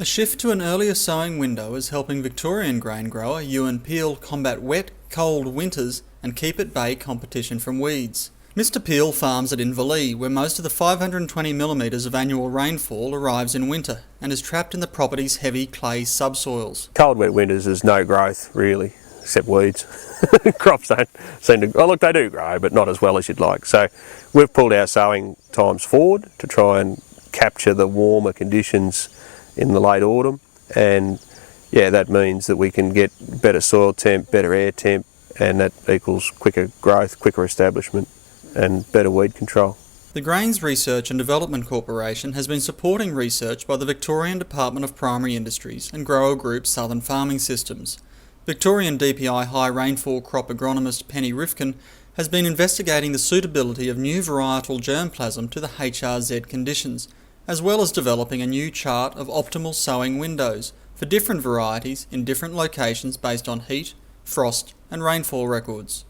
A shift to an earlier sowing window is helping Victorian grain grower Ewen Peel combat wet, cold winters and keep at bay competition from weeds. Mr Peel farms at Inverleigh, where most of the 520mm of annual rainfall arrives in winter and is trapped in the property's heavy clay subsoils. Cold wet winters there's no growth really, except weeds. Crops don't seem to, look, they do grow, but not as well as you'd like. So we've pulled our sowing times forward to try and capture the warmer conditions in the late autumn, and yeah, that means that we can get better soil temp, better air temp, and that equals quicker growth, quicker establishment and better weed control. The Grains Research and Development Corporation has been supporting research by the Victorian Department of Primary Industries and grower group Southern Farming Systems. Victorian DPI high rainfall crop agronomist Penny Rifkin has been investigating the suitability of new varietal germplasm to the HRZ conditions, as well as developing a new chart of optimal sowing windows for different varieties in different locations based on heat, frost and rainfall records.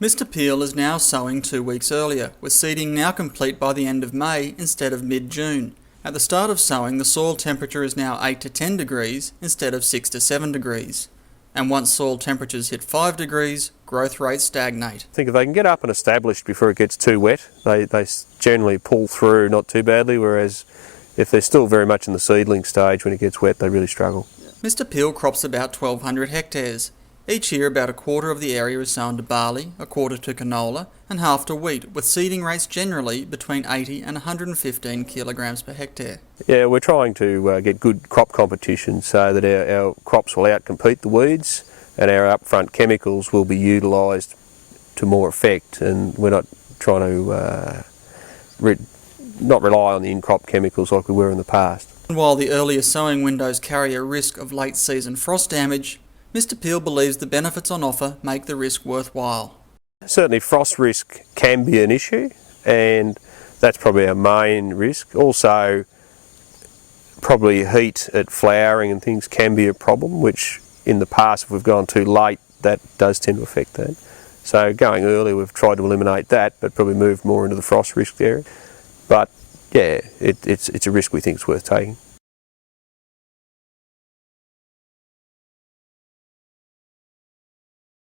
Mr Peel is now sowing 2 weeks earlier, with seeding now complete by the end of May instead of mid-June. At the start of sowing, the soil temperature is now 8 to 10 degrees instead of 6 to 7 degrees. And once soil temperatures hit 5 degrees, growth rates stagnate. I think if they can get up and established before it gets too wet, they generally pull through not too badly, whereas if they're still very much in the seedling stage, when it gets wet, they really struggle. Mr Peel crops about 1,200 hectares. Each year about a quarter of the area is sown to barley, a quarter to canola and half to wheat, with seeding rates generally between 80 and 115 kilograms per hectare. Yeah, we're trying to get good crop competition so that our crops will outcompete the weeds and our upfront chemicals will be utilised to more effect, and we're not trying to not rely on the in-crop chemicals like we were in the past. And while the earlier sowing windows carry a risk of late season frost damage, Mr Peel believes the benefits on offer make the risk worthwhile. Certainly frost risk can be an issue, and that's probably our main risk. Also, probably heat at flowering and things can be a problem, which in the past if we've gone too late, that does tend to affect that. So going early we've tried to eliminate that, but probably moved more into the frost risk area. But yeah, it's a risk we think is worth taking.